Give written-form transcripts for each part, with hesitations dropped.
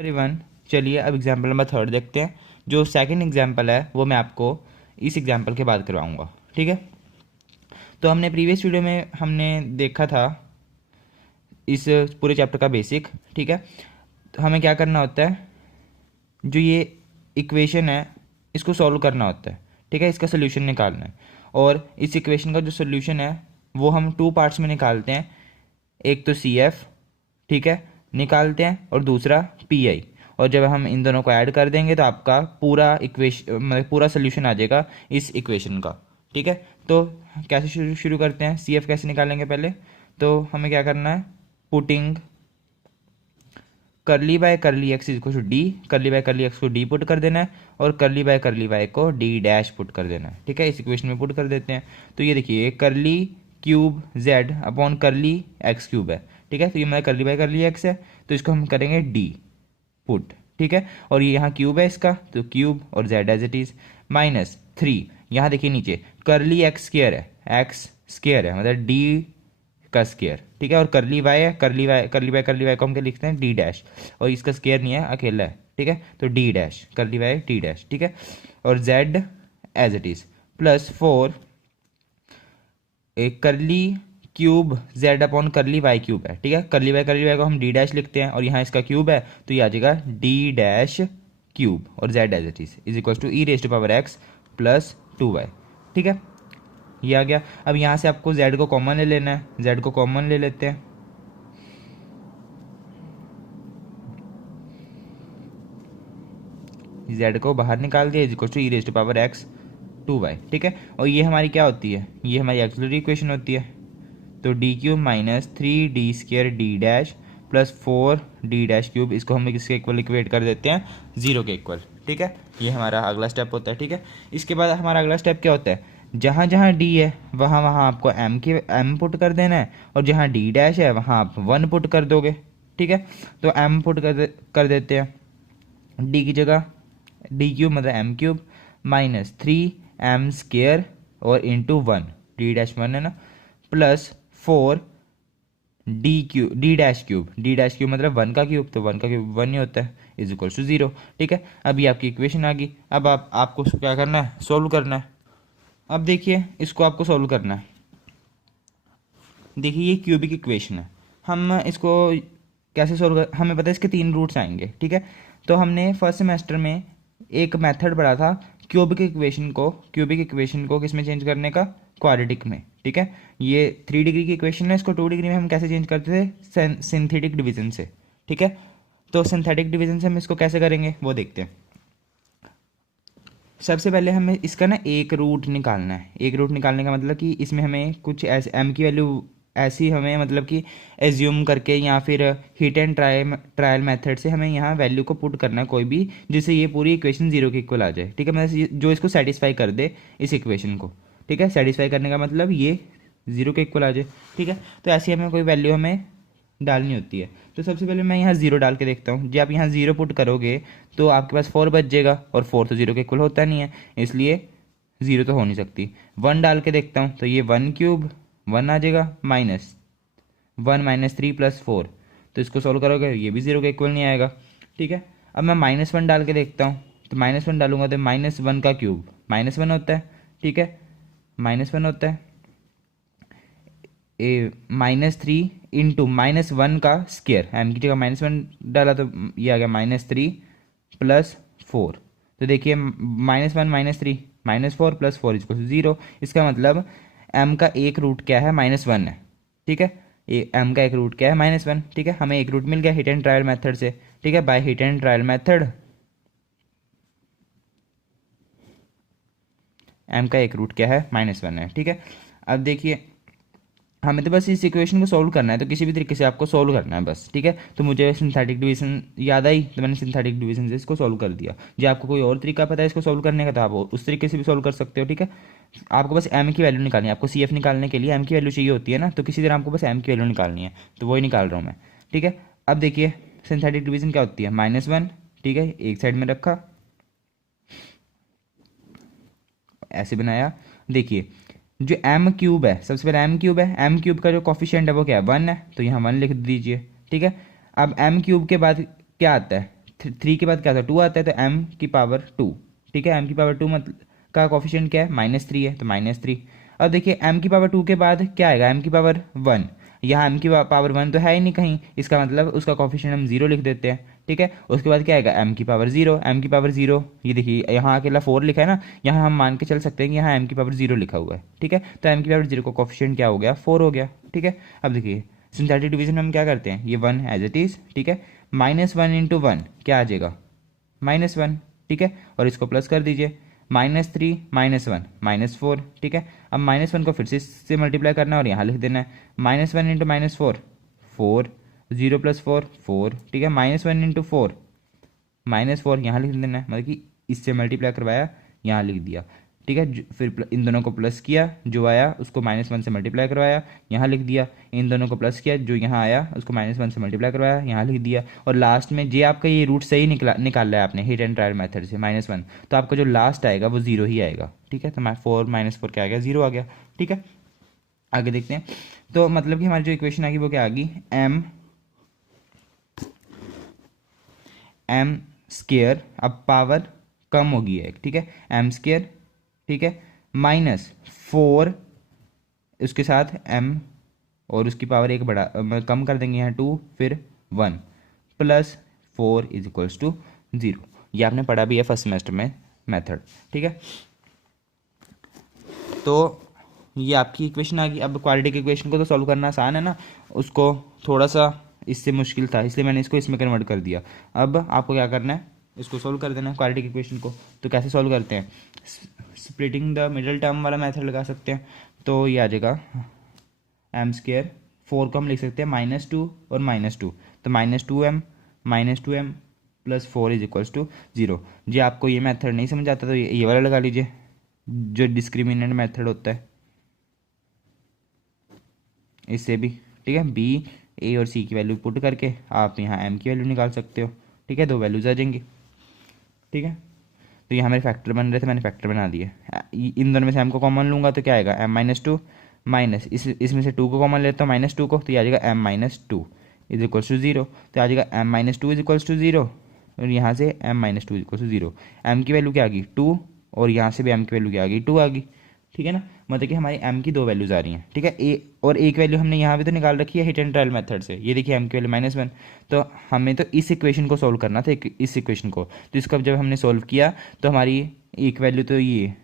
Everyone, चलिए अब example number 3 देखते हैं। जो सेकंड एग्जाम्पल है वो मैं आपको इस एग्जाम्पल के बाद करवाऊंगा। ठीक है, तो हमने प्रीवियस वीडियो में हमने देखा था इस पूरे चैप्टर का बेसिक। ठीक है, तो हमें क्या करना होता है, जो ये इक्वेशन है इसको सॉल्व करना होता है। ठीक है, इसका सोल्यूशन निकालना है और इस इक्वेशन का जो सोल्यूशन है वो हम 2 पार्ट्स में निकालते हैं। एक तो सी एफ, ठीक है, निकालते हैं और दूसरा पी आई। और जब हम इन दोनों को ऐड कर देंगे तो आपका पूरा इक्वेशन मतलब पूरा सोल्यूशन आ जाएगा इस इक्वेशन का। ठीक है, तो कैसे शुरू शुरू करते हैं, सी एफ कैसे निकालेंगे पहले। तो हमें क्या करना है, putting curly by curly x is to D, curly by curly x को डी पुट कर देना है और करली बाय करली वाई को डी डैश पुट कर देना है। ठीक है, इस इक्वेशन में पुट कर देते हैं। तो ये देखिए करली क्यूब जेड अपॉन करली एक्स क्यूब है। ठीक है, तो ये हमारा करली बाय करली एक्स है, तो इसको हम करेंगे डी पुट। ठीक है, और ये यहाँ क्यूब है इसका, तो क्यूब और Z as it is minus 3। यहाँ देखिए नीचे करली एक्स स्क्वायर है, एक्स स्क्वायर है मतलब डी का स्केयर। ठीक है, और करली वाई है, करली वाई को हम क्या लिखते हैं, डी डैश, और इसका स्केयर नहीं है, अकेला है। ठीक है, तो D dash curly Y D dash. ठीक है, और Z as it is plus 4 एक curly cube Z upon curly Y cube है। ठीक है, करली वाई को हम डी डैश लिखते हैं और यहाँ इसका क्यूब है तो ये आ जाएगा डी डैश क्यूब और Z as it is equal to E raise to power x plus 2y। ठीक है, ये आ गया। अब यहाँ से आपको z को कॉमन ले लेना है, z को कॉमन ले लेते हैं। z को बाहर निकाल दिया, equal to E raise to power x 2y। ठीक है, और ये हमारी क्या होती है, ये हमारी एक्सिलरी इक्वेशन होती है। तो D cube minus 3d square D dash plus 4d dash cube, इसको हम किसके इक्वल इक्वेट कर देते हैं, 0 के इक्वल। ठीक है, ये हमारा अगला स्टेप होता है। ठीक है, इसके बाद हमारा अगला स्टेप क्या होता है, जहाँ जहाँ डी है वहाँ वहाँ आपको एम पुट कर देना है और जहाँ डी डैश है वहाँ आप 1 पुट कर दोगे। ठीक है, तो एम पुट कर देते हैं डी की जगह, डी क्यूब मतलब M cube minus 3m square और इंटू 1, डी डैश 1 है ना, प्लस 4 डी डैश क्यूब मतलब 1 का क्यूब, तो 1 का क्यूब 1 ही होता है, इज इक्वल टू 0। ठीक है, अभी आपकी इक्वेशन आ गई। अब आपको क्या करना है, सोल्व करना है। अब देखिए इसको आपको सोल्व करना है। देखिए ये क्यूबिक इक्वेशन है, हम इसको कैसे सोल्व कर, हमें पता है इसके 3 रूट्स आएंगे। ठीक है, तो हमने फर्स्ट सेमेस्टर में एक मेथड पढ़ा था क्यूबिक इक्वेशन को किस में चेंज करने का, क्वाड्रेटिक में। ठीक है, ये 3 डिग्री की इक्वेशन है, इसको 2 डिग्री में हम कैसे चेंज करते थे, सिंथेटिक डिवीजन से। ठीक है, तो सिंथेटिक डिवीजन से हम इसको कैसे करेंगे वो देखते हैं। सबसे पहले हमें इसका ना एक रूट निकालना है। एक रूट निकालने का मतलब कि इसमें हमें कुछ ऐसे एम की वैल्यू ऐसी हमें मतलब कि एज्यूम करके या फिर हिट एंड ट्रायल मेथड से हमें यहाँ वैल्यू को पुट करना है कोई भी, जिससे ये पूरी इक्वेशन 0 के इक्वल आ जाए। ठीक है, मतलब जो इसको सेटिस्फाई कर दे इस इक्वेशन को। ठीक है, सेटिस्फाई करने का मतलब ये 0 के इक्वल आ जाए। ठीक है, तो ऐसी हमें कोई वैल्यू हमें डालनी होती है। तो सबसे पहले मैं यहाँ 0 डाल के देखता हूँ। जब आप यहाँ 0 पुट करोगे तो आपके पास 4 बच जाएगा और 4 तो 0 के इक्वल होता नहीं है, इसलिए 0 तो हो नहीं सकती। 1 डाल के देखता हूँ तो ये 1 क्यूब 1 आ जाएगा, माइनस 1 माइनस 3 प्लस 4, तो इसको सोल्व करोगे ये भी 0 के इक्वल नहीं आएगा। ठीक है, अब मैं -1 डाल के देखता हूँ, तो -1 डालूंगा तो -1 का क्यूब -1 होता है। ठीक है, -1 होता है, -3 इंटू -1 का स्केयर, एम की जगह -1 डाला तो ये आ गया -3 प्लस 4। तो देखिए -1 -3 -4 प्लस 4 इज 0। इसका मतलब एम का एक रूट क्या है, -1 है। ठीक है, ये एम का एक रूट क्या है, -1। ठीक है, हमें एक रूट मिल गया हिट एंड ट्रायल मेथड से। ठीक है, by hit and trial method M का एक रूट क्या है, -1 है। ठीक है, अब देखिए हमें तो बस इस इक्वेशन को सोल्व करना है, तो किसी भी तरीके से आपको सोल्व करना है बस। ठीक है, तो मुझे सिंथेटिक डिवीजन याद आई तो मैंने सिंथेटिक डिवीजन से इसको सोल्व कर दिया। जो आपको कोई और तरीका पता है इसको सोल्व करने का तो आप उस तरीके से भी सोल्व कर सकते हो। ठीक है, आपको बस एम की वैल्यू निकालनी है। आपको सी एफ निकालने के लिए एम की वैल्यू चाहिए होती है ना, तो किसी तरह आपको बस एम की वैल्यू निकालनी है, तो वही निकाल रहा हूँ मैं। ठीक है, अब देखिए सिंथेटिक डिवीजन क्या होती है, -1। ठीक है, एक साइड में रखा, ऐसे बनाया। देखिए जो एम क्यूब है, सबसे पहले एम क्यूब है, एम क्यूब का जो कॉफिशिएंट है वो क्या है, 1 है, तो यहाँ 1 लिख दीजिए। ठीक है, अब एम क्यूब के बाद क्या आता है, 3 के बाद क्या था, 2 आता है, तो m की पावर 2, ठीक है। m की पावर 2 मतलब का कोफिशिएंट क्या है, -3 है, तो -3। अब देखिए m की पावर 2 के बाद क्या आएगा, m की पावर 1। यहाँ m की पावर 1 तो है ही नहीं कहीं, इसका मतलब उसका कोफिशिएंट हम 0 लिख देते हैं, ठीक है। उसके बाद क्या आएगा, m की पावर 0, m की पावर 0, ये देखिए यहाँ अकेला 4 लिखा है ना, यहाँ हम मान के चल सकते हैं कि यहाँ m की पावर 0 लिखा हुआ है, ठीक है। तो m की पावर 0 का कोफिशिएंट क्या हो गया, 4 हो गया, ठीक है। अब देखिए सिंथेटिक डिवीजन में हम क्या करते हैं, ये 1 एज इट इज, ठीक है। -1 इंटू 1 क्या आ जाएगा, -1, ठीक है। और इसको प्लस कर दीजिए, -3 -1 -4, ठीक है। अब -1 को फिर से इससे मल्टीप्लाई करना है और यहाँ लिख देना है, -1 इंटू -4 4, 0 + 4 4, ठीक है। -1 इंटू 4 -4 यहाँ लिख देना है, मतलब कि इससे मल्टीप्लाई करवाया, यहाँ लिख दिया, ठीक है। फिर इन दोनों को प्लस किया, जो आया उसको -1 से मल्टीप्लाई करवाया, यहाँ लिख दिया। इन दोनों को प्लस किया, जो यहाँ आया उसको -1 से मल्टीप्लाई करवाया, यहाँ लिख दिया। और लास्ट में जे आपका ये रूट सही निकाला है आपने हिट एंड ट्रायल मेथड से, -1, तो आपका जो लास्ट आएगा वो 0 ही आएगा, ठीक है। तो 4 -4 क्या आ गया, 0 आ गया, ठीक है। आगे देखते हैं। तो मतलब कि हमारी जो इक्वेशन आ गई वो क्या आ गई, m स्क्वायर, अब पावर कम होगी है, ठीक है, m स्क्वायर, ठीक है, -4 उसके साथ m और उसकी पावर एक बढ़ा कम कर देंगे यहाँ 2, फिर 1 + 4 = 0। ये आपने पढ़ा भी है फर्स्ट सेमेस्टर में मेथड, ठीक है। तो ये आपकी इक्वेशन आ गई। अब क्वाड्रेटिक इक्वेशन को तो सॉल्व करना आसान है ना, उसको थोड़ा सा इससे मुश्किल था, इसलिए मैंने इसको इसमें कन्वर्ट कर दिया। अब आपको क्या करना है, इसको सॉल्व कर देना है क्वाड्रेटिक इक्वेशन को। तो कैसे सॉल्व करते हैं, स्प्लिटिंग द मिडिल टर्म वाला मेथड लगा सकते हैं। तो ये आ जाएगा m स्क्वायर, 4 को हम लिख सकते हैं -2 और -2, तो -2m + 4 = 0। जी आपको ये मेथड नहीं समझ आता तो ये वाला लगा लीजिए, जो डिस्क्रिमिनेंट मेथड होता है, इससे भी, ठीक है। b, a और c की वैल्यू पुट करके आप यहाँ m की वैल्यू निकाल सकते हो, ठीक है। 2 वैल्यूज आ जाएंगी, ठीक है। तो यहाँ मेरे फैक्टर बन रहे थे, मैंने फैक्टर बना दिए। इन दोनों में से m को कॉमन लूँगा तो क्या आएगा, m - 2 माइनस इसमें से 2 को कॉमन लेता हूँ, -2 को, तो ये आ जाएगा m - 2 = 0। तो आ जाएगा m - 2 = 0, और यहाँ से m - 2 = 0। m की वैल्यू क्या आ गई, 2, और यहाँ से भी m की वैल्यू क्या आ गई, 2 आ गई, ठीक है ना। मतलब कि हमारी m की 2 वैल्यूज आ रही हैं, ठीक है। और एक वैल्यू हमने यहाँ भी तो निकाल रखी है हिट एंड ट्रायल मेथड से, ये देखिए m की वैल्यू -1। तो हमें तो इस इक्वेशन को सोल्व करना था, इस इक्वेशन को। तो इसको जब हमने सोल्व किया तो हमारी एक वैल्यू तो ये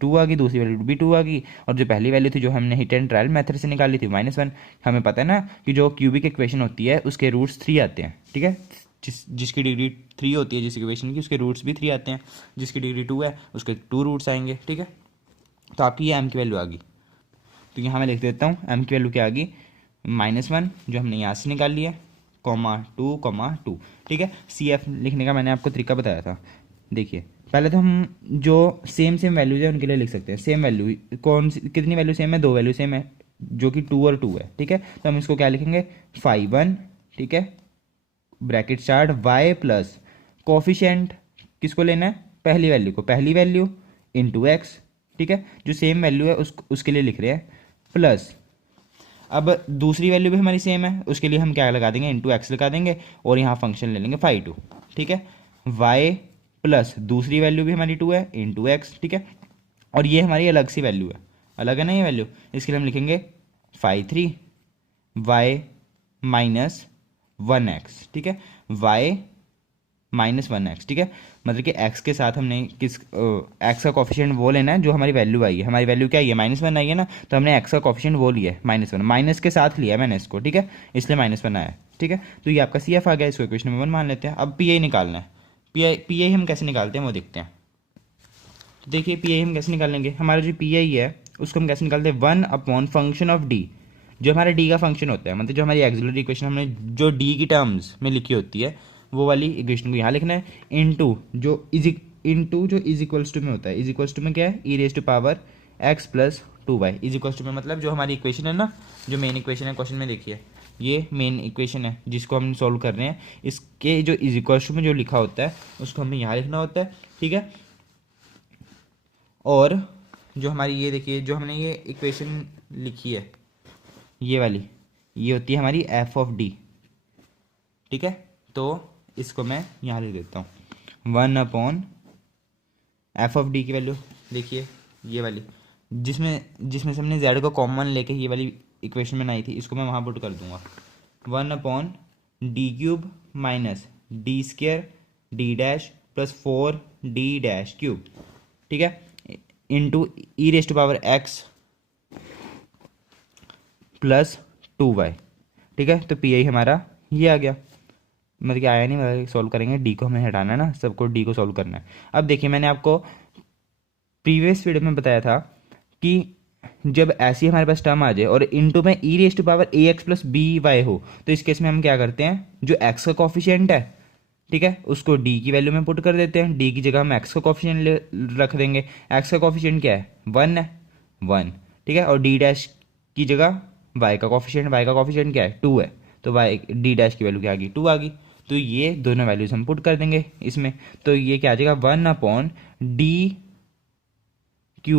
2 आ गई, दूसरी वैल्यू भी 2 आ गई, और जो पहली वैल्यू थी जो हमने हिट एंड ट्रायल मेथड से निकाली थी -1। हमें पता है ना कि जो क्यूबिक इक्वेशन होती है उसके रूट्स 3 आते हैं, ठीक है। जिसकी डिग्री 3 होती है जिस इक्वेशन की, उसके रूट्स भी 3 आते हैं। जिसकी डिग्री 2 है उसके 2 रूट्स आएंगे, ठीक है। तो आपकी ये m की वैल्यू आ गई। तो यहाँ मैं लिख देता हूँ m की वैल्यू क्या आ गई, -1 जो हमने यहाँ से निकाल लिया, (2, 2), ठीक है। CF लिखने का मैंने आपको तरीका बताया था। देखिए पहले तो हम जो सेम वैल्यूज है उनके लिए लिख सकते हैं। सेम वैल्यू कौन सी, कितनी वैल्यू सेम है, 2 वैल्यू सेम है, जो कि 2 और 2 है, ठीक है। तो हम इसको क्या लिखेंगे, 5 ठीक है, bracket start y plus coefficient किसको लेना है, पहली वैल्यू को, पहली वैल्यू इंटू x, ठीक है। जो सेम वैल्यू है उसके लिए लिख रहे हैं, प्लस अब दूसरी वैल्यू भी हमारी सेम है, उसके लिए हम क्या लगा देंगे, इंटू एक्स लगा देंगे, और यहाँ फंक्शन ले लेंगे 5 2, ठीक है। y प्लस दूसरी वैल्यू भी हमारी 2 है, इंटू एक्स, ठीक है। और ये हमारी अलग सी वैल्यू है, अलग है ना ये वैल्यू, इसके लिए हम लिखेंगे 5 3 y -1x, ठीक है, y -1x, ठीक है। मतलब कि x के साथ हमने x का कोफिशिएंट वो लेना है जो हमारी वैल्यू आई है। हमारी वैल्यू क्या आई है, -1 आई है ना, तो हमने x का कोफिशिएंट वो लिया है -1, माइनस के साथ लिया है मैंने इसको, ठीक है, इसलिए -1 आया है, ठीक है। तो ये आपका CF आ गया, इसको इक्वेशन नंबर 1 मान लेते हैं। अब PI निकालना है। PI हम कैसे निकालते हैं वो देखते हैं। तो देखिए PI हम कैसे निकालेंगे, हमारा जो PI है उसको हम कैसे निकालते हैं, 1 फंक्शन ऑफ d, जो हमारा d का फंक्शन होता है, मतलब जो हमारी एक्सिलरी इक्वेशन हमने जो d की टर्म्स में लिखी होती है वो वाली इक्वेशन को यहाँ लिखना है, इनटू जो इज इक्वल्स टू में होता है, इज इक्वल्स टू में क्या है, e⁻x + 2y, is equals to में मतलब जो हमारी इक्वेशन है ना, जो मेन इक्वेशन है क्वेश्चन में देखिए, ये मेन इक्वेशन है जिसको हम सॉल्व कर रहे हैं, इसके जो इज इक्वल्स टू में जो लिखा होता है उसको हमें यहाँ लिखना होता है, ठीक है। और जो हमारी ये देखिए जो हमने ये इक्वेशन लिखी है ये वाली, ये होती है हमारी f(d), ठीक है। तो इसको मैं यहाँ लिख देता हूँ 1 एफ ऑफ डी की वैल्यू देखिए ये वाली, जिसमें जिसमें से हमने जेड को कॉमन लेके ये वाली इक्वेशन बनाई थी, इसको मैं वहाँ पुट कर दूंगा 1/d³ minus d² d' plus 4d' cube, ठीक है, इंटू e⁻x प्लस 2y, ठीक है। तो पी आई हमारा ये आ गया, मतलब कि आया नहीं, मतलब सॉल्व करेंगे, डी को हमें हटाना है ना, सबको डी को सॉल्व करना है। अब देखिए मैंने आपको प्रीवियस वीडियो में बताया था कि जब ऐसी हमारे पास टर्म आ जाए और इनटू में e⁻ax प्लस by हो, तो इस केस में हम क्या करते हैं, जो x का कॉफिशिएंट है, ठीक है, उसको d की वैल्यू में पुट कर देते हैं। d की जगह हम x का कॉफिशिएंट रख देंगे। x का कॉफिशिएंट क्या है, 1 है, 1, ठीक है, और d' की जगह y का कॉफिशिएंट क्या है, 2 है, तो y d' की वैल्यू क्या आ गई, 2 आ गई। तो ये दोनों वैल्यूज हम पुट कर देंगे इसमें, तो ये क्या आ जाएगा 1/d³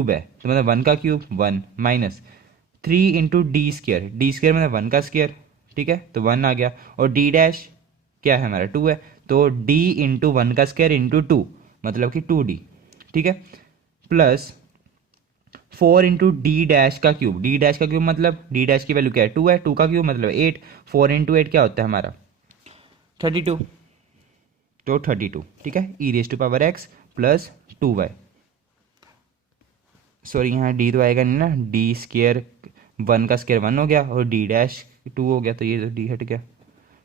है, तो मतलब 1 का क्यूब 1 माइनस 3 इंटू d² मतलब 1 का स्क्वायर, ठीक है, तो 1 आ गया, और d' क्या है हमारा 2 है, तो d इंटू 1 का स्क्वायर इंटू 2 मतलब कि 2d, ठीक है, प्लस 4 इंटू d' का क्यूब मतलब d' की वैल्यू क्या है 2 है, 2 का क्यूब मतलब 8, 4 इंटू 8 क्या होता है हमारा 32, तो 32, ठीक है, e⁻x प्लस 2y, सॉरी यहाँ डी तो आएगा नहीं ना, d² 1 का स्क्वायर 1 हो गया और d' 2 हो गया, तो ये तो d हट गया,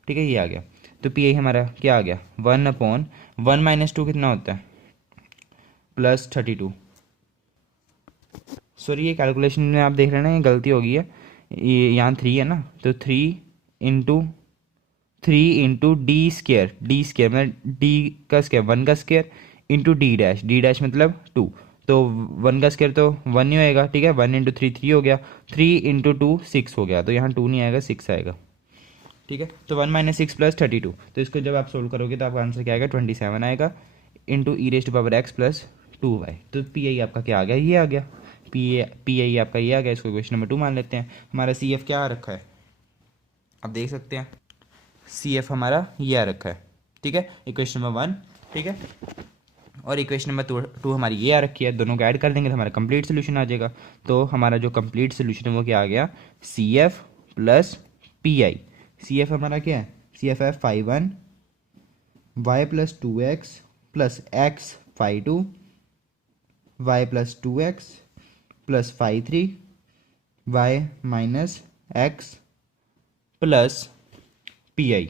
ठीक है, ये आ गया। तो पी आई हमारा क्या आ गया 1/1 माइनस 2 कितना होता है, प्लस 32। सॉरी ये कैलकुलेशन में आप देख रहे हैं ना, ये गलती हो गई है, ये यहाँ 3 है ना, तो 3 इंटू d² मतलब d का स्क्वायर 1 का स्क्वायर इंटू d' मतलब 2, तो 1 का स्क्वायर तो 1 ही होएगा, ठीक है, 1 इंटू 3 3 हो गया, 3 इंटू 2 6 हो गया, तो यहाँ 2 नहीं आएगा 6 आएगा, ठीक है, तो 1 माइनस 6 प्लस 32, तो इसको जब आप सोल्व करोगे तो आपका आंसर क्या आएगा 27 आएगा, इंटू e⁻x प्लस 2y। तो पी आई आपका क्या आ गया, ये आ गया, पी आई आपका ये आ गया। इसको क्वेश्चन नंबर 2 मान लेते हैं। हमारा सी एफ क्या आ रखा है, आप देख सकते हैं, सी एफ हमारा ये आ रखा है, ठीक है, इक्वेशन नंबर 1, ठीक है, और इक्वेशन नंबर 2 हमारी ये आ रखी है, दोनों को ऐड कर देंगे तो हमारा कंप्लीट सोल्यूशन आ जाएगा। तो हमारा जो कंप्लीट सोल्यूशन है वो क्या आ गया, C F plus P I. C F हमारा क्या है, सी एफ है 5(1) y plus 2x plus x 5(2) y plus 2x plus 5(3) y minus x plus P I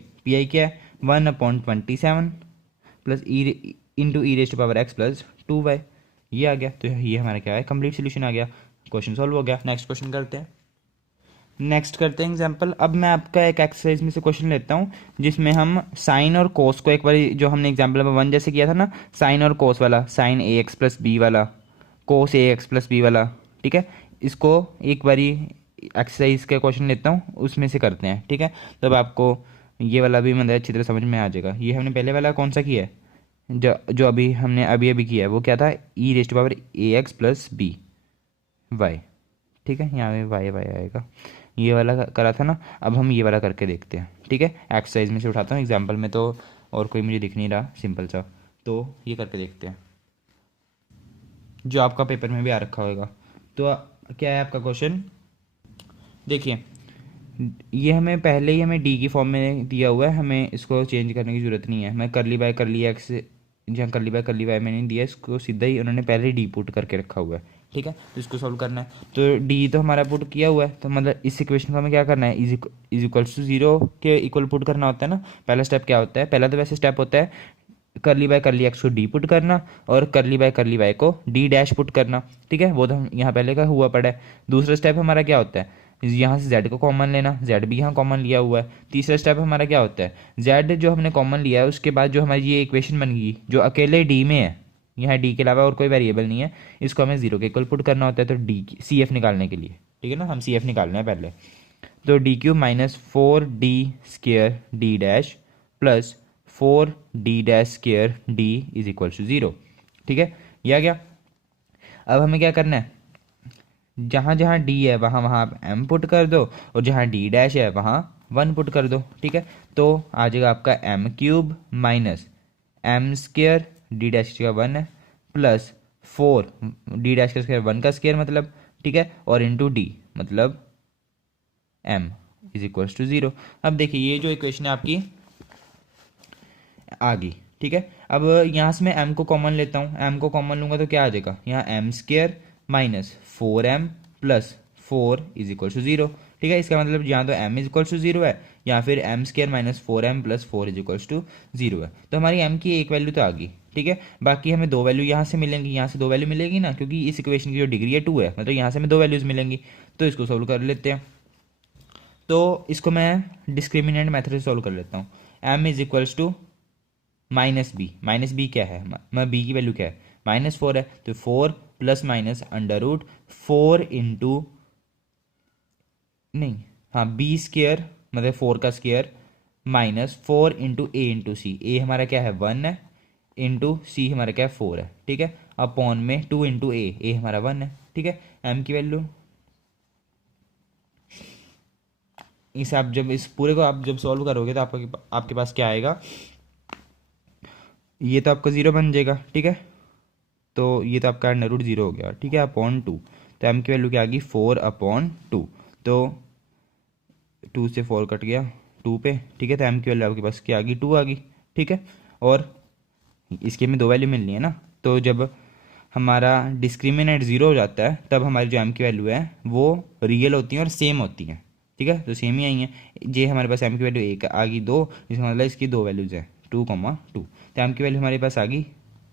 क्या है 1/27 plus into e⁻x plus 2y, ये आ गया। तो ये हमारा क्या है, कंप्लीट सोल्यूशन आ गया, क्वेश्चन सॉल्व हो गया। नेक्स्ट क्वेश्चन करते हैं, एग्जाम्पल। अब मैं आपका एक एक्सरसाइज में से क्वेश्चन लेता हूँ जिसमें हम साइन और कोस को, एक बार जो हमने एग्जाम्पल नंबर 1 जैसे किया था ना, साइन और कोस वाला, साइन ए एक्स प्लस बी वाला, कोस ए एक्स प्लस बी वाला, ठीक है, इसको एक बारी एक्सरसाइज का क्वेश्चन लेता हूँ उसमें से करते हैं, ठीक है, तब आपको ये वाला भी मतलब अच्छी तरह समझ में आ जाएगा। ये हमने पहले वाला कौन सा किया है, जो अभी हमने अभी किया है वो क्या था, e⁻ax प्लस बी वाई, ठीक है, यहाँ पे वाई वाई आएगा, ये वाला करा था ना। अब हम ये वाला करके देखते हैं, ठीक है, एक्सरसाइज में से उठाता हूँ, एग्जाम्पल में तो और कोई मुझे दिख नहीं रहा सिंपल सा, तो ये करके देखते हैं जो आपका पेपर में भी आ रखा होगा। तो क्या है आपका क्वेश्चन, देखिए ये हमें पहले ही हमें डी की फॉर्म में दिया हुआ है, हमें इसको चेंज करने की ज़रूरत नहीं है। मैं करली बाय करली एक्स, जहाँ करली बाय करली वाई मैंने दिया, इसको सीधा ही उन्होंने पहले ही डी पुट करके रखा हुआ है, ठीक है, तो इसको सॉल्व करना है। तो डी तो हमारा पुट किया हुआ है, तो मतलब इस इक्वेशन को हमें क्या करना है, इज इक्वल्स टू 0 के इक्वल पुट करना होता है ना। पहला स्टेप क्या होता है, पहला तो वैसे स्टेप होता है करली बाय करली एक्स को डी पुट करना और करली बाय करली वाई को d' पुट करना, ठीक है, वो तो हम यहाँ पहले का हुआ पड़ा है। दूसरा स्टेप हमारा क्या होता है, यहाँ से z को कॉमन लेना, z भी यहाँ कॉमन लिया हुआ है। तीसरा स्टेप हमारा क्या होता है, z जो हमने कॉमन लिया है उसके बाद जो हमारी ये इक्वेशन बन गई जो अकेले d में है, यहाँ d के अलावा और कोई वेरिएबल नहीं है, इसको हमें 0 के इक्वल पुट करना होता है, तो डी सी एफ निकालने के लिए, ठीक है ना, हम सी एफ निकालना है पहले। तो d³ minus 4d² d' plus 4d' d is equal to 0, ठीक है, ये आ गया। अब हमें क्या करना है, जहाँ जहाँ d है वहाँ वहाँ आप m पुट कर दो और जहाँ d' है वहाँ 1 पुट कर दो, ठीक है। तो आ जाएगा आपका M cube minus M square D dash का 1 है प्लस 4 डी डैश का स्क्वायर 1 का स्क्वायर मतलब, ठीक है, और इंटू डी मतलब m इज इक्वल्स टू 0। अब देखिए ये जो इक्वेशन है आपकी आ गई, ठीक है। अब यहाँ से मैं m को कॉमन लेता हूँ, m को कॉमन लूंगा तो क्या आ जाएगा, यहाँ M square minus 4m plus 4 is equal to 0, ठीक है। इसका मतलब यहाँ तो m इज इक्वल टू 0 है या फिर M square minus 4m plus 4 is equal to 0 है। तो हमारी m की एक वैल्यू तो आ गई, ठीक है। बाकी हमें दो वैल्यू यहाँ से मिलेंगी, यहाँ से दो वैल्यू मिलेगी ना, क्योंकि इस इक्वेशन की जो डिग्री है 2 है, मतलब यहाँ से हमें दो वैल्यूज मिलेंगी। तो इसको सोल्व कर लेते हैं। तो इसको मैं डिस्क्रिमिनेंट मेथड से सोल्व कर लेता हूँ। m is equals to minus B क्या है, मैं बी की वैल्यू क्या है, -4 है, तो 4 plus minus under root 4 into नहीं हाँ बी स्क्र मतलब 4 का square minus 4 into A into C, A हमारा क्या है 1 है, इंटू सी हमारा क्या है 4 है, ठीक है। अपॉन में 2 इंटू ए हमारा 1 है, ठीक है। एम की वैल्यू इसे आप जब इस पूरे को आप जब सॉल्व करोगे तो आपके पास क्या आएगा, ये तो आपका 0 बन जाएगा, ठीक है। तो ये तो आपका अंडर रूट 0 हो गया, ठीक है, अपॉन 2। तो एम की वैल्यू क्या आ गई 4/2, तो 2 से 4 कट गया 2 पे, ठीक है। तो एम की वैल्यू आपके पास क्या आ गई 2 आ गई, ठीक है। और इसके में दो वैल्यू मिलनी है ना, तो जब हमारा डिस्क्रिमिनेंट 0 हो जाता है तब हमारी जो एम की वैल्यू है वो रियल होती है और सेम होती है, ठीक है। तो सेम ही आई है, ये हमारे पास एम की वैल्यू एक आ गई 2, इसका मतलब इसकी दो वैल्यूज है 2,2। तो एम की वैल्यू हमारे पास आ गई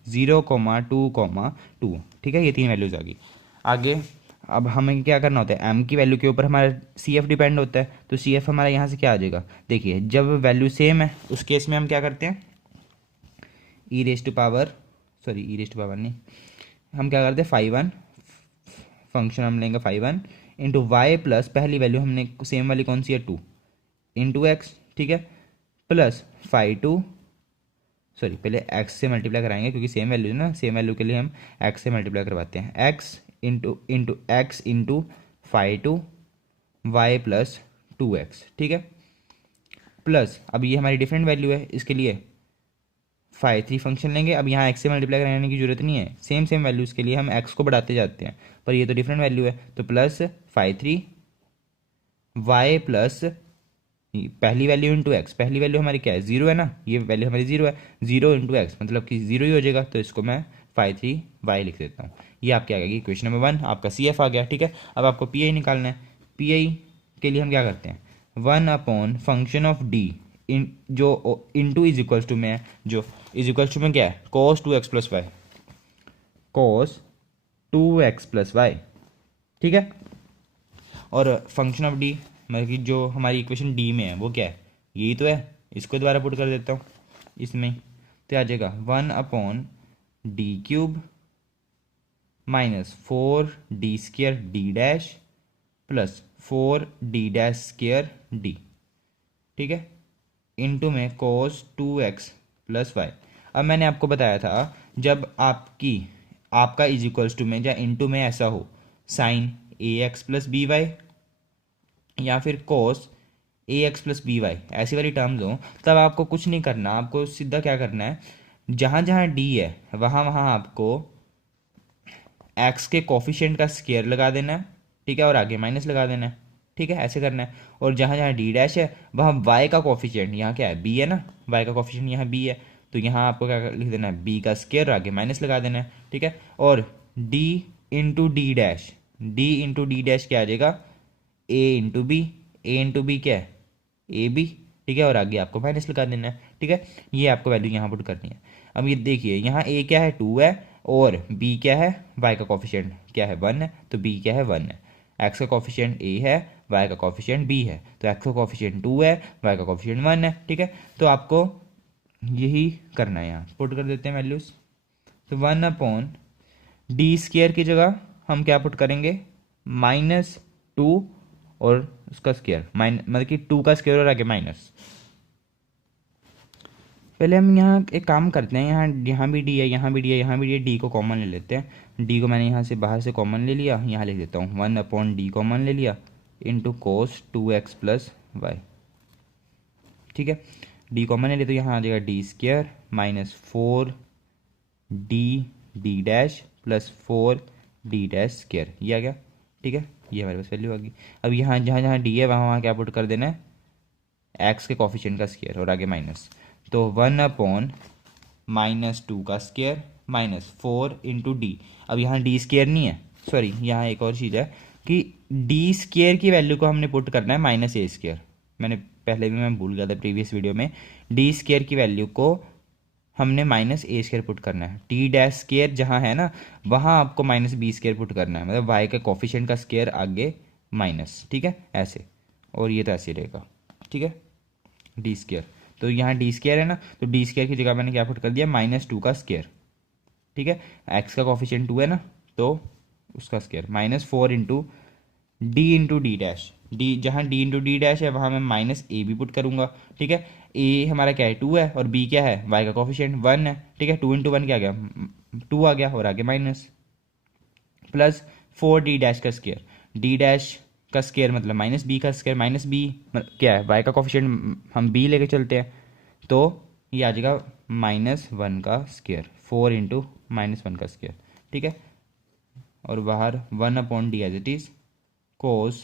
0,2,2, ठीक है। ये तीन वैल्यूज आ गई। आगे अब हमें क्या करना होता है, एम की वैल्यू के ऊपर हमारा सी एफ डिपेंड होता है। तो सी एफ हमारा यहाँ से क्या आ जाएगा, देखिए जब वैल्यू सेम है उस केस में हम क्या करते हैं, ई रेस्ट टू पावर नहीं, हम क्या करते हैं 5/1 फंक्शन हम लेंगे 5/1 इंटू वाई प्लस पहली वैल्यू हमने सेम वाली कौन सी है 2 इंटू एक्स, ठीक है, प्लस 5/2 पहले x से मल्टीप्लाई कराएंगे क्योंकि सेम वैल्यू है ना, सेम वैल्यू के लिए हम x से मल्टीप्लाई करवाते हैं, x into x into 5/2 Y plus 2x, ठीक है, प्लस अब ये हमारी डिफरेंट वैल्यू है, इसके लिए 5/3 फंक्शन लेंगे। अब यहाँ x से मल्टीप्लाई कराने की जरूरत नहीं है, सेम वैल्यूज़ के लिए हम x को बढ़ाते जाते हैं, पर ये तो डिफरेंट वैल्यू है, तो प्लस 5/3 y प्लस पहली वैल्यू इंटू एक्स, पहली वैल्यू हमारी क्या है 0 है ना, ये वैल्यू हमारी 0 है, 0 इंटू एक्स मतलब कि 0 ही हो जाएगा। तो इसको मैं 5/3 y लिख देता हूँ। ये आपकी आ गई क्वेश्चन नंबर 1, आपका सी एफ आ गया, ठीक है। अब आपको पी आई निकालना है। पी आई के लिए हम क्या करते हैं 1 फंक्शन ऑफ डी जो इंटू इज इक्वल्स टू में जो इज इक्वल्स टू में क्या है cos 2x plus Y, cos 2x plus Y, ठीक है। और फंक्शन ऑफ डी मतलब कि जो हमारी इक्वेशन डी में है वो क्या है, यही तो है, इसको दोबारा पुट कर देता हूँ इसमें, तो आ जाएगा 1/d³ minus 4d² D dash plus 4d dash square D, ठीक है, इनटू में cos 2x प्लस वाई। अब मैंने आपको बताया था जब आपका इज इक्वल्स टू में या इनटू में ऐसा हो sine ax plus B Y या फिर cos ax plus B Y ऐसी वाली टर्म्स हो, तब आपको कुछ नहीं करना, आपको सीधा क्या करना है, जहाँ जहाँ d है वहाँ वहाँ आपको x के कोफिशिएंट का स्क्वायर लगा देना है, ठीक है, और आगे माइनस लगा देना है, ठीक है, ऐसे करना है। और जहाँ जहाँ डी डैश है वहाँ y का कोफिशिएंट यहाँ क्या है b है ना, y का कोफिशिएंट यहाँ b है, तो यहाँ आपको क्या लिख देना है b का स्क्वायर आगे माइनस लगा देना है, ठीक है। और d इंटू डी डैश क्या आ जाएगा a इंटू बी क्या है ए बी, ठीक है, और आगे आपको माइनस लगा देना है, ठीक है। ये आपको वैल्यू यहाँ पुट करनी है। अब ये देखिए यहाँ a क्या है 2 है और b क्या है, y का कोफिशिएंट क्या है 1 है, तो b क्या है 1 है, x का कोफिशिएंट a है, y का कोफिशिएंट b है, तो x का कोफिशिएंट 2 है, y का कोफिशिएंट 1 है, ठीक है। तो आपको यही करना है, यहाँ पुट कर देते हैं वैल्यूज। तो 1/d² की जगह हम क्या पुट करेंगे -2 और उसका स्क्वायर मतलब कि 2 का स्क्वायर और आगे माइनस। पहले हम यहाँ एक काम करते हैं, यहाँ भी डी है, यहाँ भी डी है, यहाँ भी डी है, डी को कॉमन ले लेते हैं। डी को मैंने यहाँ से बाहर से कॉमन ले लिया, यहाँ लिख देता हूँ 1/d कॉमन ले लिया into cos 2x plus Y, ठीक है, डी कॉमन है तो यहाँ आ जाएगा D square minus 4 D dash plus 4 D dash square, ये आ गया। ठीक है, ये हमारे पास वैल्यू आ गई। अब यहाँ जहाँ जहाँ डी है वहाँ वहाँ क्या पुट कर देना है, एक्स के कॉफिशिएंट का स्क्वायर और आगे माइनस, तो 1/-2 का स्क्वायर माइनस 4 × डी। अब यहाँ डी स्क्वायर नहीं है, सॉरी यहाँ एक और चीज़ है कि डी स्क्वायर की वैल्यू को हमने पुट करना है -a²। मैंने पहले भी मैं भूल गया था प्रीवियस वीडियो में, डी स्क्वायर की वैल्यू को हमने -a² पुट करना है। टी डैश स्क्वायर जहाँ है ना वहाँ आपको -b² पुट करना है, मतलब वाई का कॉफिशिएंट का स्क्वायर आगे माइनस। ठीक है, ऐसे, और ये तो ऐसे रहेगा। ठीक है, डी स्क्वायर, तो यहाँ डी स्क्वायर है ना, तो डी स्क्वायर की जगह मैंने क्या पुट कर दिया, -2 का स्क्वायर। ठीक है, एक्स का कॉफिशिएंट 2 है ना, तो उसका स्क्वायर -4 × डी डैश, डी जहाँ डी इंटू डी डैश है वहाँ मैं -a भी पुट करूँगा। ठीक है, ए हमारा क्या है 2 है और बी क्या है, वाई का कॉफिशिएंट 1 है। ठीक है, 2 × 1 क्या आ गया, 2 आ गया और आगे माइनस, प्लस 4d डैश का स्क्वायर, डी डैश का स्क्वायर मतलब -b का स्क्वायर, -b क्या है, y का कॉफिशिएंट हम b लेके चलते हैं, तो ये आ जाएगा -1 का स्क्वायर, 4 × -1 का स्क्वायर। ठीक है, और बाहर 1/d as it is cos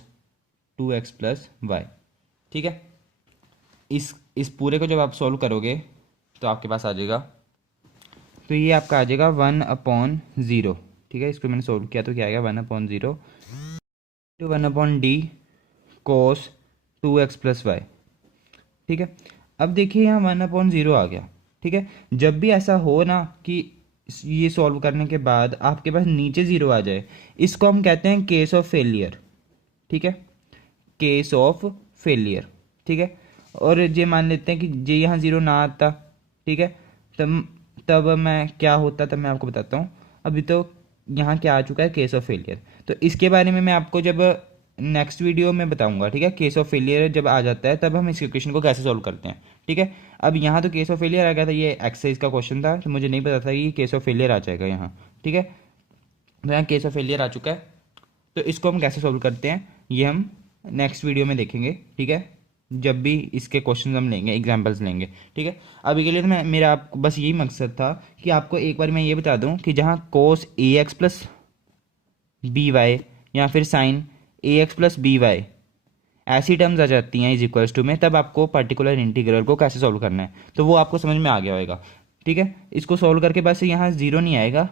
2x + y। ठीक है, इस पूरे को जब आप सॉल्व करोगे तो आपके पास आ जाएगा, तो ये आपका आ जाएगा 1/0। ठीक है, इसको मैंने सॉल्व किया तो क्या आएगा, 1/0 × 1/d cos 2x + y। ठीक है, अब देखिए यहाँ 1/0 आ गया। ठीक है, जब भी ऐसा हो ना कि ये सॉल्व करने के बाद आपके पास नीचे 0 आ जाए, इसको हम कहते हैं केस ऑफ फेलियर। ठीक है, केस ऑफ फेलियर। ठीक है, और ये मान लेते हैं कि जे यहाँ 0 ना आता। ठीक है, तब मैं क्या होता, तब मैं आपको बताता हूँ। अभी तो यहाँ क्या आ चुका है, केस ऑफ फेलियर, तो इसके बारे में मैं आपको जब नेक्स्ट वीडियो में बताऊंगा। ठीक है, केस ऑफ फेलियर जब आ जाता है तब हम इस इक्वेशन को कैसे सॉल्व करते हैं। ठीक है, अब यहाँ तो केस ऑफ फेलियर आ गया था, ये एक्सरसाइज का क्वेश्चन था, तो मुझे नहीं पता था कि केस ऑफ फेलियर आ जाएगा यहाँ। ठीक है, तो यहाँ केस ऑफ फेलियर आ चुका है, तो इसको हम कैसे सॉल्व करते हैं ये हम नेक्स्ट वीडियो में देखेंगे। ठीक है, जब भी इसके क्वेश्चन हम लेंगे, एग्जाम्पल्स लेंगे। ठीक है, अभी के लिए तो मेरा आपको बस यही मकसद था कि आपको एक बार मैं ये बता दूं कि जहाँ cos ax + by या फिर sin ax + by ऐसी टर्म्स आ जाती हैं = में, तब आपको पर्टिकुलर इंटीग्रल को कैसे सॉल्व करना है, तो वो आपको समझ में आ गया होगा। ठीक है, इसको सॉल्व करके बस यहाँ 0 नहीं आएगा,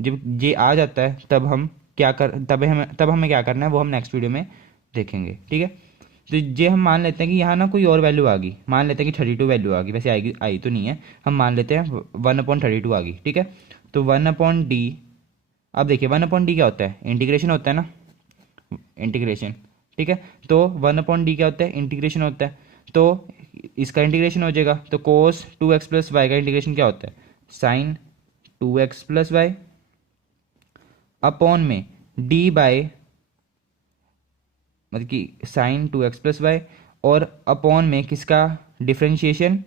जब ये आ जाता है तब हम तब हमें क्या करना है वो हम नेक्स्ट वीडियो में देखेंगे। ठीक है, तो ये हम मान लेते हैं कि यहाँ ना कोई और वैल्यू आ गई, मान लेते हैं कि 32 वैल्यू आ गई, वैसे आई तो नहीं है, हम मान लेते हैं 1/32 आ गई। ठीक है, तो 1/d, अब देखिए 1/d क्या होता है, इंटीग्रेशन होता है ना, इंटीग्रेशन। ठीक है, तो 1/d क्या होता है, इंटीग्रेशन होता है, तो इसका इंटीग्रेशन हो जाएगा, तो cos 2x + y का इंटीग्रेशन क्या होता है, sin 2x + y अपॉन में d बाय, मतलब कि sin 2x + y, और अपॉन में किसका डिफ्रेंशिएशन,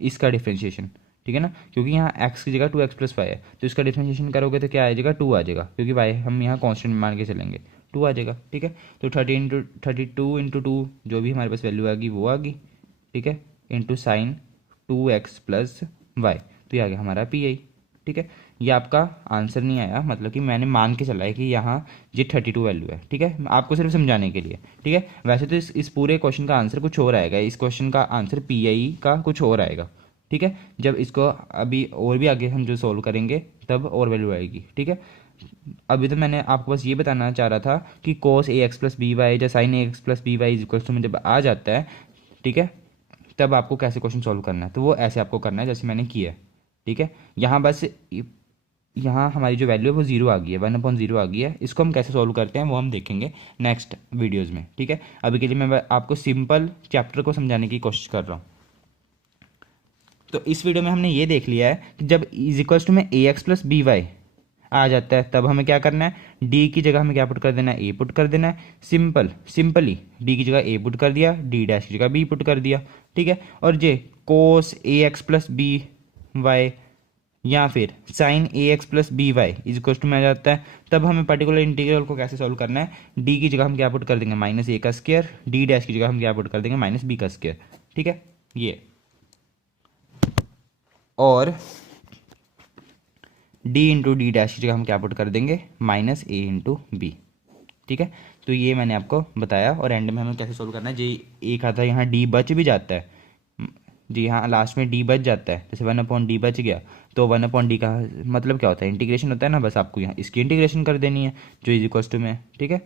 इसका डिफ्रेंशिएशन। ठीक है ना, क्योंकि यहाँ x की जगह 2x + y है, तो इसका डिफ्रेंशिएशन करोगे तो क्या आ जाएगा, 2 आ जाएगा, क्योंकि y हम यहाँ कांस्टेंट मान के चलेंगे, 2 आ जाएगा। ठीक है, तो 32 × 2 जो भी हमारे पास वैल्यू आ गई वो आ गई। ठीक है, इंटू sin 2x + y, तो ये आ गया हमारा PI। ठीक है, ये आपका आंसर नहीं आया, मतलब कि मैंने मान के चला है कि यहाँ ये 32 वैल्यू है। ठीक है, आपको सिर्फ समझाने के लिए। ठीक है, वैसे तो इस पूरे क्वेश्चन का आंसर कुछ और आएगा, इस क्वेश्चन का आंसर PI का कुछ और आएगा। ठीक है, जब इसको अभी और भी आगे हम जो सोल्व करेंगे तब और वैल्यू आएगी। ठीक है, अभी तो मैंने आपको बस ये बताना चाह रहा था कि cos ax + by या sin ax + by = में जब आ जाता है, ठीक है, तब आपको कैसे क्वेश्चन सॉल्व करना है, तो वो ऐसे आपको करना है जैसे मैंने किया है। ठीक है, यहाँ बस यहाँ हमारी जो वैल्यू है वो 0 आ गई है, 1/0 आ गई है, इसको हम कैसे सॉल्व करते हैं वो हम देखेंगे नेक्स्ट वीडियोस में। ठीक है, अभी के लिए मैं आपको सिंपल चैप्टर को समझाने की कोशिश कर रहा हूँ। तो इस वीडियो में हमने ये देख लिया है कि जब = में ax + by आ जाता है तब हमें क्या करना है, d की जगह हमें क्या पुट कर देना है, a पुट कर देना है, सिंपली d की जगह a पुट कर दिया, d डैश की जगह b पुट कर दिया। ठीक है, और जे cos ax + by या फिर sin ax + by = में आ जाता है, तब हमें पर्टिकुलर इंटीग्रल को कैसे सॉल्व करना है, d की जगह हम क्या पुट कर देंगे, -a का स्क्वायर, d डैश की जगह हम क्या पुट कर देंगे, -b का स्क्वायर। ठीक है ये, और डी इंटू डी डैश की जगह हम क्या पुट कर देंगे, माइनस ए इंटू बी। ठीक है, तो ये मैंने आपको बताया, और एंड में हमें कैसे सोल्व करना है। जी एक आता है यहाँ डी बच भी जाता है, जी हाँ लास्ट में डी बच जाता है, जैसे 1/d बच गया, तो 1/d का मतलब क्या होता है, इंटीग्रेशन होता है ना, बस आपको यहाँ इसकी इंटीग्रेशन कर देनी है जो इज इक्वल टू में, ठीक है।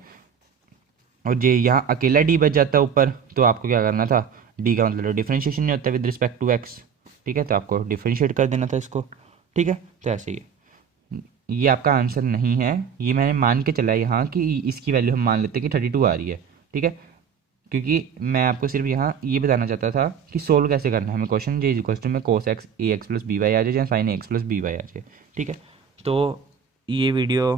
और जे यहाँ अकेला डी बच जाता है ऊपर, तो आपको क्या करना था, डी का मतलब डिफरेंशिएशन नहीं होता विद रिस्पेक्ट टू एक्स, ठीक है, तो आपको डिफरेंशिएट कर देना था इसको, ठीक है। तो ऐसे ही है, ये आपका आंसर नहीं है, ये मैंने मान के चला यहाँ कि इसकी वैल्यू हम मान लेते हैं कि 32 आ रही है, ठीक है, क्योंकि मैं आपको सिर्फ यहाँ ये बताना चाहता था कि सोल्व कैसे करना है हमें question, J is equal to में cos X A X plus B Y आ जाए या sine X plus B Y आ जाए, ठीक है। तो ये वीडियो